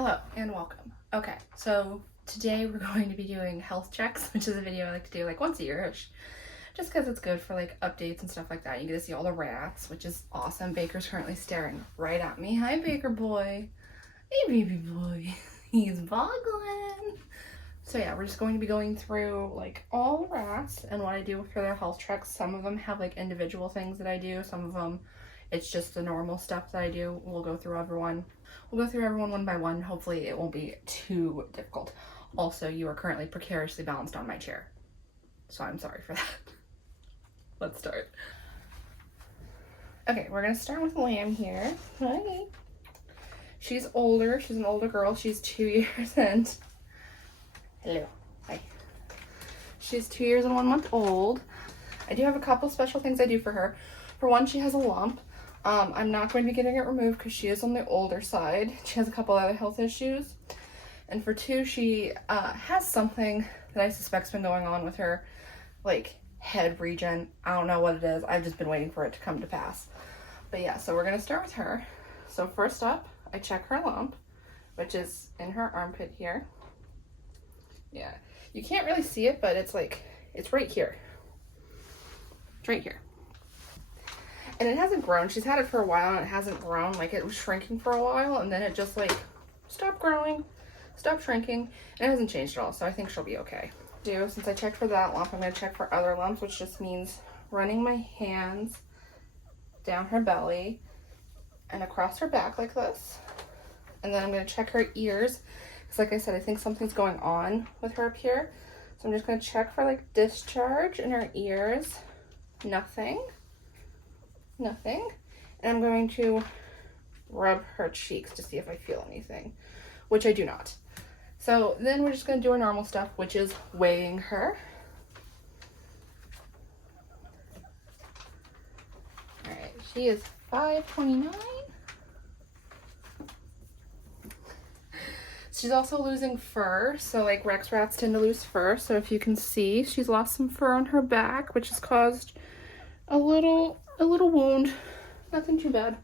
Hello and welcome. Okay, so today we're going to be doing health checks, which is a video I like to do like once a year-ish, just because it's good for like updates and stuff like that. You get to see all the rats, which is awesome. Baker's currently staring right at me. Hi, Baker boy. Hey, baby boy. He's boggling. So yeah, we're just going to be going through like all the rats and what I do for their health checks. Some of them have like individual things that I do. Some of them, it's just the normal stuff that I do. We'll go through everyone. We'll go through everyone one by one. Hopefully it won't be too difficult. Also, you are currently precariously balanced on my chair, so I'm sorry for that. Let's start. Okay, we're gonna start with Lamb here. Hi. She's older. She's an older girl. She's 2 years and... Hello. Hi. She's 2 years and 1 month old. I do have a couple special things I do for her. For one, she has a lump. I'm not going to be getting it removed because she is on the older side. She has a couple other health issues. And for two, she has something that I suspect's been going on with her, like head region. I don't know what it is. I've just been waiting for it to come to pass. But yeah, so we're going to start with her. So first up, I check her lump, which is in her armpit here. Yeah, you can't really see it, but it's like, it's right here. It's right here. And it hasn't grown. She's had it for a while and it hasn't grown. Like, it was shrinking for a while and then it just like stopped growing, stopped shrinking, and it hasn't changed at all. So I think she'll be okay. Since I checked for that lump, I'm going to check for other lumps, which just means running my hands down her belly and across her back like this. And then I'm going to check her ears because, like I said, I think something's going on with her up here. So I'm just going to check for like discharge in her ears. Nothing. And I'm going to rub her cheeks to see if I feel anything, which I do not. So then we're just going to do our normal stuff, which is weighing her. All right, she is 529. She's also losing fur, so like Rex rats tend to lose fur. So if you can see, she's lost some fur on her back, which has caused a little wound. Nothing too bad.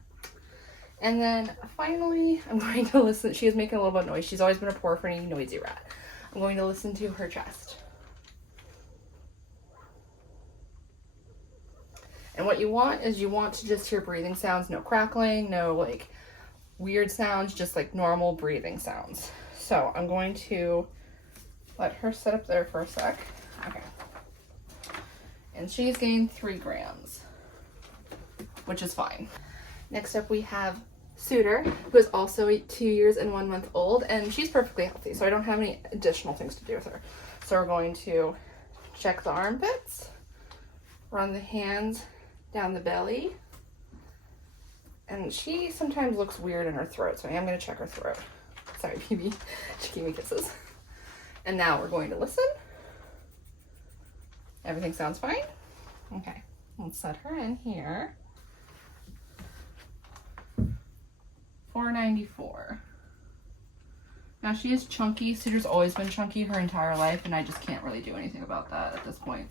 And then finally, I'm going to listen. She is making a little bit of noise. She's always been a porphyry, noisy rat. I'm going to listen to her chest. And what you want is you want to just hear breathing sounds, no crackling, no like weird sounds, just like normal breathing sounds. So I'm going to let her sit up there for a sec. Okay. And she's gained 3 grams, which is fine. Next up we have Suitor, who is also 2 years and 1 month old, and she's perfectly healthy, so I don't have any additional things to do with her. So we're going to check the armpits, run the hands down the belly, and she sometimes looks weird in her throat, so I am going to check her throat. Sorry, baby. She gave me kisses. And now we're going to listen. Everything sounds fine? Okay, let's set her in here. 494. Now she is chunky. Suitor's always been chunky her entire life, and I just can't really do anything about that at this point.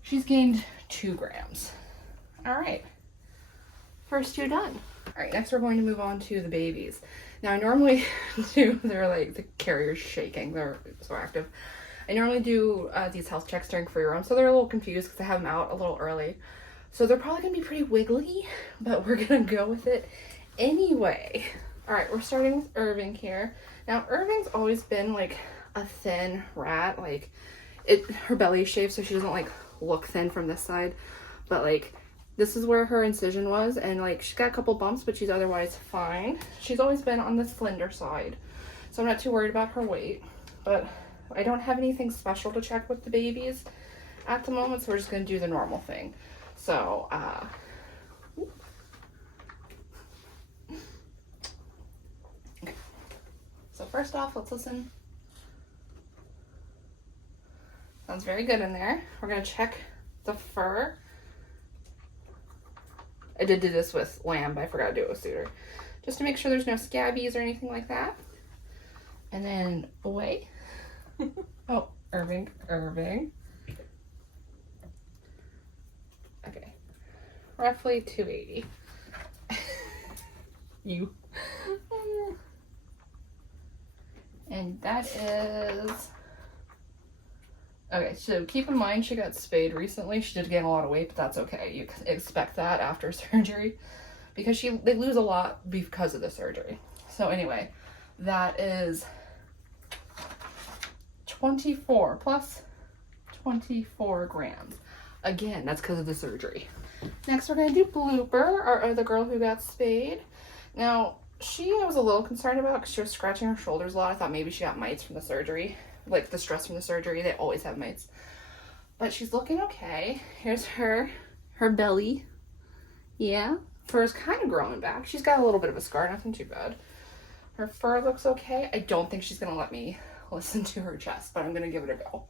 She's gained 2 grams. All right, first 2 done. All right, next we're going to move on to the babies. Now I normally do, they're like, the carrier's shaking, they're so active. I normally do these health checks during free roam, so they're a little confused because I have them out a little early. So they're probably gonna be pretty wiggly, but we're gonna go with it anyway. All right, we're starting with Irving here. Now Irving's always been like a thin rat, like her belly is shaved so she doesn't like look thin from this side, but like this is where her incision was, and like she's got a couple bumps, but she's otherwise fine. She's always been on the slender side, so I'm not too worried about her weight, but I don't have anything special to check with the babies at the moment, so we're just gonna do the normal thing. So okay. So first off, let's listen. Sounds very good in there. We're gonna check the fur. I did do this with Lamb, but I forgot to do it with Suitor, just to make sure there's no scabbies or anything like that. And then away. Oh, Irving. Okay, roughly 280. You. And that is... Okay, so keep in mind she got spayed recently. She did gain a lot of weight, but that's okay. You can expect that after surgery because they lose a lot because of the surgery. So anyway, that is 24 plus 24 grams. Again, that's because of the surgery. Next, we're going to do Blooper, our other girl who got spayed. Now, I was a little concerned about because she was scratching her shoulders a lot. I thought maybe she got mites from the surgery. Like the stress from the surgery, they always have mites. But she's looking okay. Here's her belly. Yeah, fur is kind of growing back. She's got a little bit of a scar, nothing too bad. Her fur looks okay. I don't think she's gonna let me listen to her chest, but I'm gonna give it a go.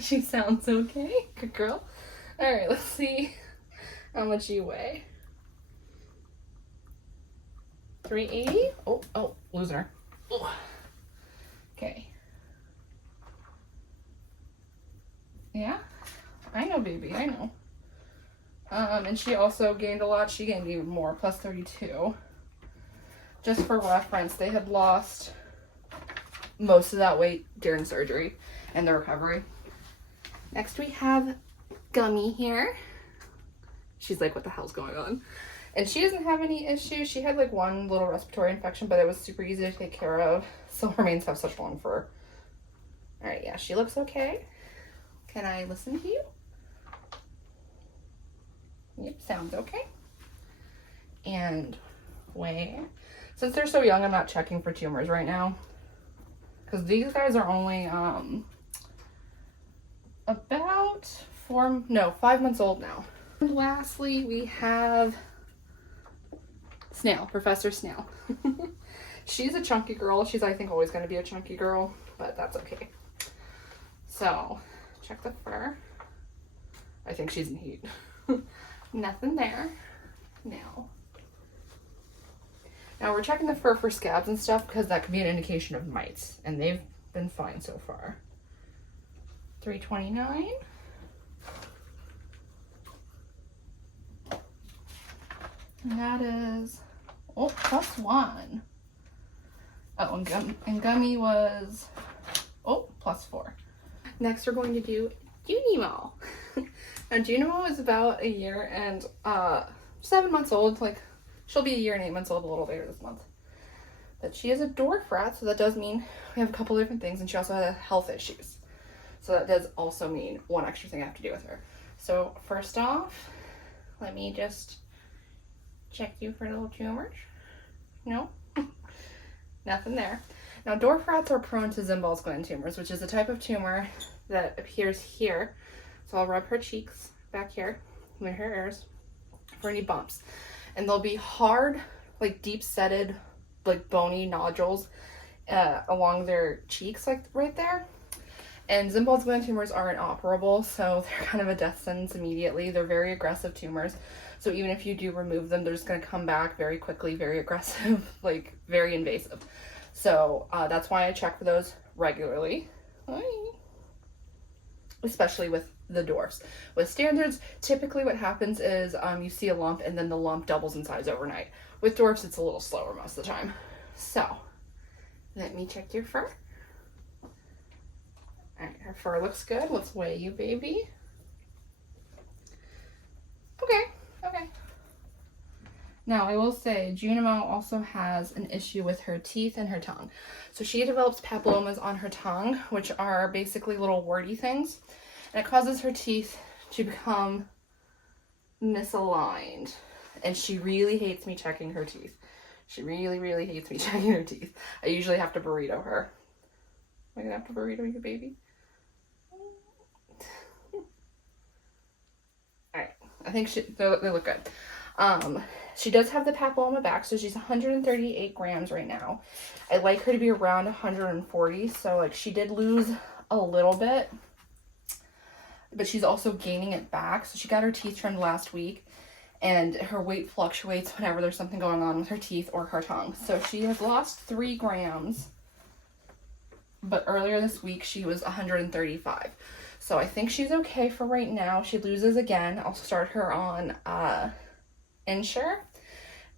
She sounds okay. Good girl. All right, let's see how much you weigh. 380. Oh, losing her. Ooh. Okay. Yeah, I know, baby, I know. And she also gained a lot. She gained even more, plus 32. Just for reference, they had lost most of that weight during surgery and the recovery. Next, we have Gummy here. She's like, what the hell's going on? And she doesn't have any issues. She had like one little respiratory infection, but it was super easy to take care of. Silvermanes have such long fur. All right, yeah, she looks okay. Can I listen to you? Yep, sounds okay. And weigh. Since they're so young, I'm not checking for tumors right now. Because these guys are only about 5 months old now. And lastly, we have Snail, Professor Snail. She's a chunky girl. She's, I think, always going to be a chunky girl, but that's okay. So, check the fur. I think she's in heat. Nothing there. Now we're checking the fur for scabs and stuff because that could be an indication of mites, and they've been fine so far. 329. And that is, +1. Oh, and Gummy was, +4. Next, we're going to do Junimo. Now, Junimo is about a year and 7 months old. Like, she'll be a year and 8 months old a little later this month. But she is a dwarf rat, so that does mean we have a couple different things, and she also has health issues. So that does also mean one extra thing I have to do with her. So first off, let me just check you for little tumors. No? Nothing there. Now, dwarf rats are prone to Zimbel's gland tumors, which is a type of tumor that appears here. So I'll rub her cheeks back here, near her ears, for any bumps. And they'll be hard, like deep-setted, like bony nodules along their cheeks, like right there. And Zimbel's gland tumors are inoperable, so they're kind of a death sentence immediately. They're very aggressive tumors. So even if you do remove them, they're just going to come back very quickly, very aggressive, like very invasive. So that's why I check for those regularly. Especially with the dwarfs. With standards, typically what happens is you see a lump and then the lump doubles in size overnight. With dwarfs, it's a little slower most of the time. So, let me check your fur. Alright, her fur looks good. Let's weigh you, baby. Okay. Now, I will say, Junimo also has an issue with her teeth and her tongue. So she develops papillomas on her tongue, which are basically little warty things. And it causes her teeth to become misaligned. And she really hates me checking her teeth. She really, really hates me checking her teeth. I usually have to burrito her. Am I gonna have to burrito you, baby? Alright, I think they look good. She does have the papilloma back, so she's 138 grams right now. I like her to be around 140, so like she did lose a little bit, but she's also gaining it back. So she got her teeth trimmed last week, and her weight fluctuates whenever there's something going on with her teeth or her tongue. So she has lost 3 grams, but earlier this week she was 135. So I think she's okay for right now. She loses again, I'll start her on Ensure.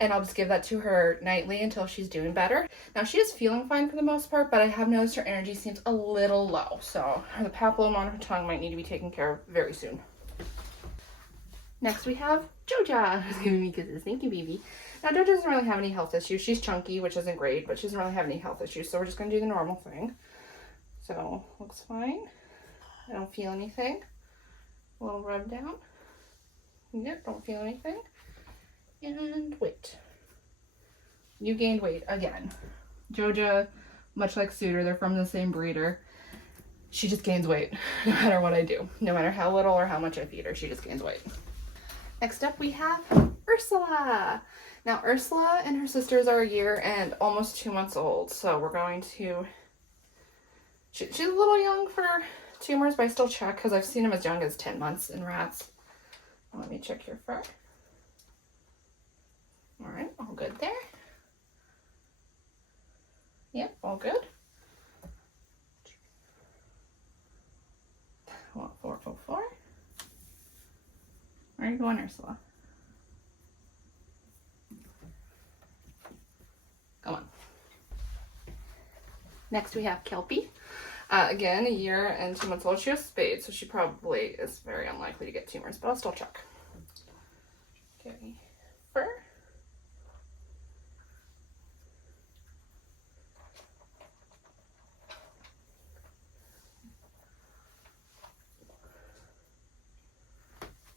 and I'll just give that to her nightly until she's doing better. Now she is feeling fine for the most part, but I have noticed her energy seems a little low, so the papilloma on her tongue might need to be taken care of very soon. Next we have Joja, who's giving me kisses. Thank you, baby. Now Joja doesn't really have any health issues. She's chunky, which isn't great, but she doesn't really have any health issues, so we're just gonna do the normal thing. So, looks fine. I don't feel anything. A little rub down. Yep, don't feel anything. And weight. You gained weight again. Joja, much like Suitor, they're from the same breeder. She just gains weight no matter what I do. No matter how little or how much I feed her, she just gains weight. Next up we have Ursula. Now Ursula and her sisters are a year and almost 2 months old. So we're going to, she's a little young for tumors, but I still check because I've seen them as young as 10 months in rats. Let me check your fur. All right, all good there. Yep, all good. 404. Where are you going, Ursula? Come on. Next we have Kelpie. Again, a year and 2 months old. She has spades, so she probably is very unlikely to get tumors, but I'll still check. Okay, fur.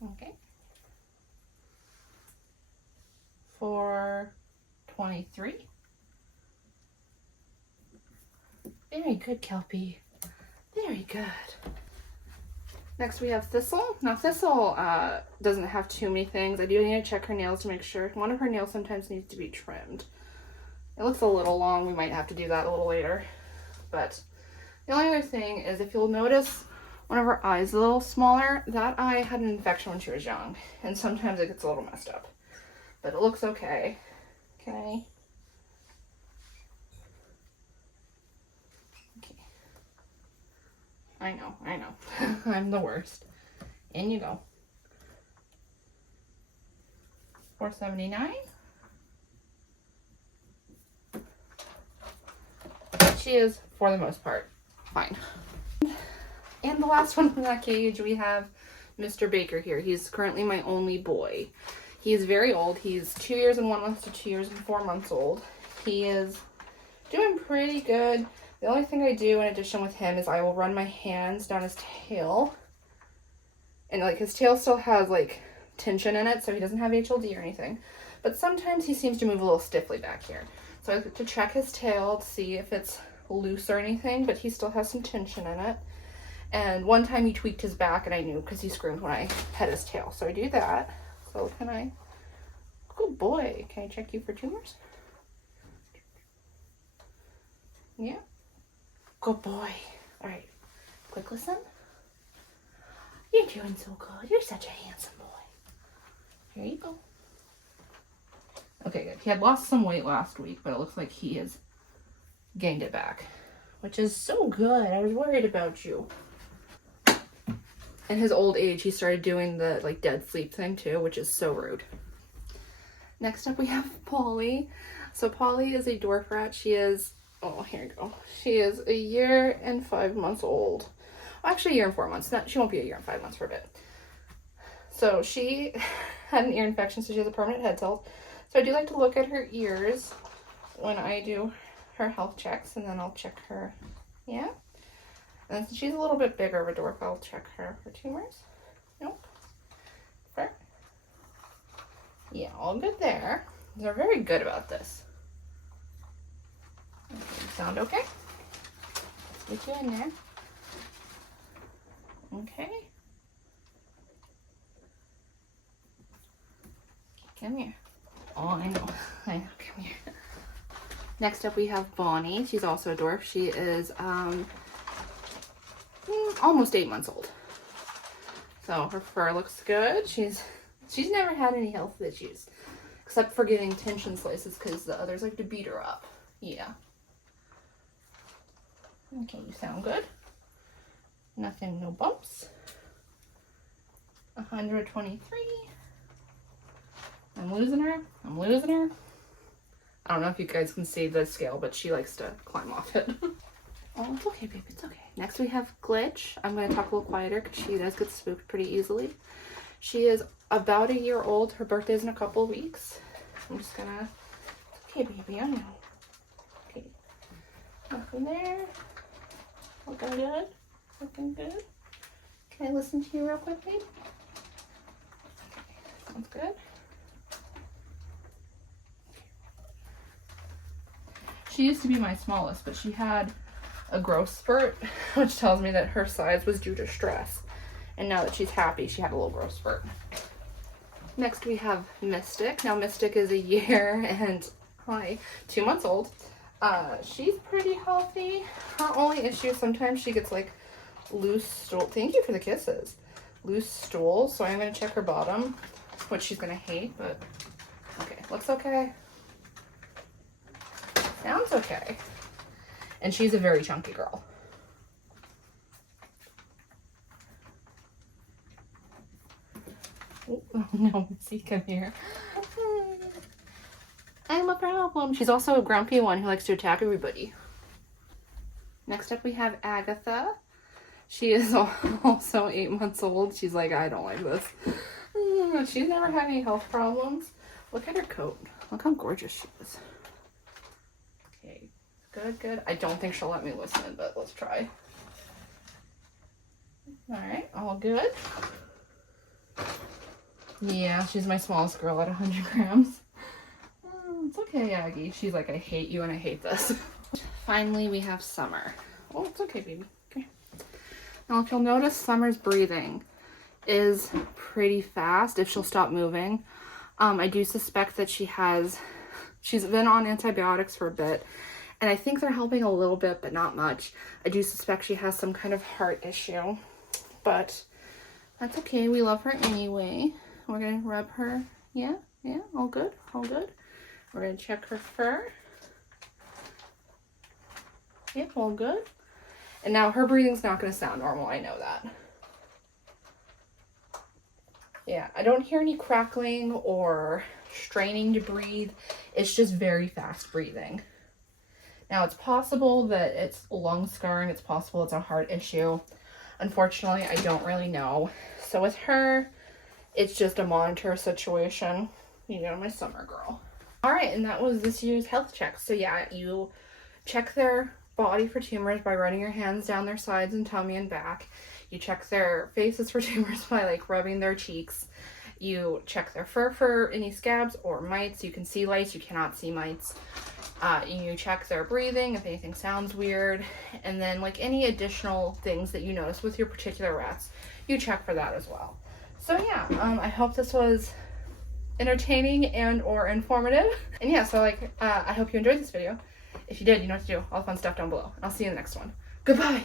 Okay. 423. Very good, Kelpie. Very good. Next we have Thistle. Now Thistle doesn't have too many things. I do need to check her nails to make sure. One of her nails sometimes needs to be trimmed. It looks a little long. We might have to do that a little later. But the only other thing is, if you'll notice, one of her eyes is a little smaller. That eye had an infection when she was young, and sometimes it gets a little messed up. But it looks okay. Okay. Okay. I know. I'm the worst. In you go. 479. She is, for the most part, fine. And the last one from that cage, we have Mr. Baker here. He's currently my only boy. He's very old. He's 2 years and 1 month to 2 years and 4 months old. He is doing pretty good. The only thing I do in addition with him is I will run my hands down his tail. And like his tail still has like tension in it, so he doesn't have HLD or anything. But sometimes he seems to move a little stiffly back here. So I like to check his tail to see if it's loose or anything, but he still has some tension in it. And one time he tweaked his back and I knew because he screamed when I pet his tail. So I do that. So can I? Good boy. Can I check you for tumors? Yeah. Good boy. All right. Quick listen. You're doing so good. You're such a handsome boy. Here you go. Okay, good. He had lost some weight last week, but it looks like he has gained it back, which is so good. I was worried about you. In his old age, he started doing the like dead sleep thing too, which is so rude. Next up we have Polly. So Polly is a dwarf rat. She is, oh, here you go. She is a year and 5 months old. Well, actually a year and 4 months. She won't be a year and 5 months for a bit. So she had an ear infection, so she has a permanent head tilt. So I do like to look at her ears when I do her health checks, and then I'll check her, yeah. And since she's a little bit bigger of a dwarf, I'll check her for tumors. Nope. Fur. Yeah, all good there. They're very good about this. Okay, sound okay? Let's get you in there. Okay. Come here. Oh, I know. Come here. Next up we have Bonnie. She's also a dwarf. She is almost 8 months old. So her fur looks good. She's never had any health issues, except for getting tension slices because the others like to beat her up. Yeah. Okay, you sound good. Nothing, no bumps. 123. I'm losing her. I'm losing her. I don't know if you guys can see the scale, but she likes to climb off it. Oh, it's okay, babe. It's okay. Next we have Glitch. I'm going to talk a little quieter because she does get spooked pretty easily. She is about a year old. Her birthday's in a couple weeks. I'm just going to... Okay, baby. I know. Okay. Nothing there. Looking good. Looking good. Can I listen to you real quick, babe? Okay. Sounds good. She used to be my smallest, but she had a growth spurt, which tells me that her size was due to stress. And now that she's happy, she had a little growth spurt. Next we have Mystic. Now Mystic is a year and 2 months old. She's pretty healthy. Her only issue, sometimes she gets like loose stool. Thank you for the kisses. Loose stool. So I'm going to check her bottom, which she's going to hate, but okay. Looks okay. Sounds okay. And she's a very chunky girl. Oh no, Missy, come here. I'm a problem. She's also a grumpy one who likes to attack everybody. Next up we have Agatha. She is also 8 months old. She's like, I don't like this. She's never had any health problems. Look at her coat. Look how gorgeous she is. Okay, good, good. I don't think she'll let me listen, but let's try. All right, all good. Yeah, she's my smallest girl at 100 grams. It's okay, Aggie. She's like, I hate you and I hate this. Finally, we have Summer. Oh, it's okay, baby. Okay. Now, if you'll notice, Summer's breathing is pretty fast if she'll stop moving. I do suspect that she's been on antibiotics for a bit, and I think they're helping a little bit, but not much. I do suspect she has some kind of heart issue, but that's okay. We love her anyway. We're going to rub her. Yeah, all good, all good. We're going to check her fur. Yep, all good. And now her breathing's not going to sound normal. I know that. Yeah, I don't hear any crackling or straining to breathe. It's just very fast breathing. Now, it's possible that it's lung scarring. It's possible it's a heart issue. Unfortunately, I don't really know. So with her, it's just a monitor situation. You know, my Summer girl. All right, and that was this year's health check. So yeah, you check their body for tumors by running your hands down their sides and tummy and back. You check their faces for tumors by like rubbing their cheeks. You check their fur for any scabs or mites. You can see lice, you cannot see mites. You check their breathing if anything sounds weird. And then like any additional things that you notice with your particular rats, you check for that as well. So yeah, I hope this was entertaining and or informative. And yeah, so like I hope you enjoyed this video. If you did, you know what to do. All the fun stuff down below. And I'll see you in the next one. Goodbye!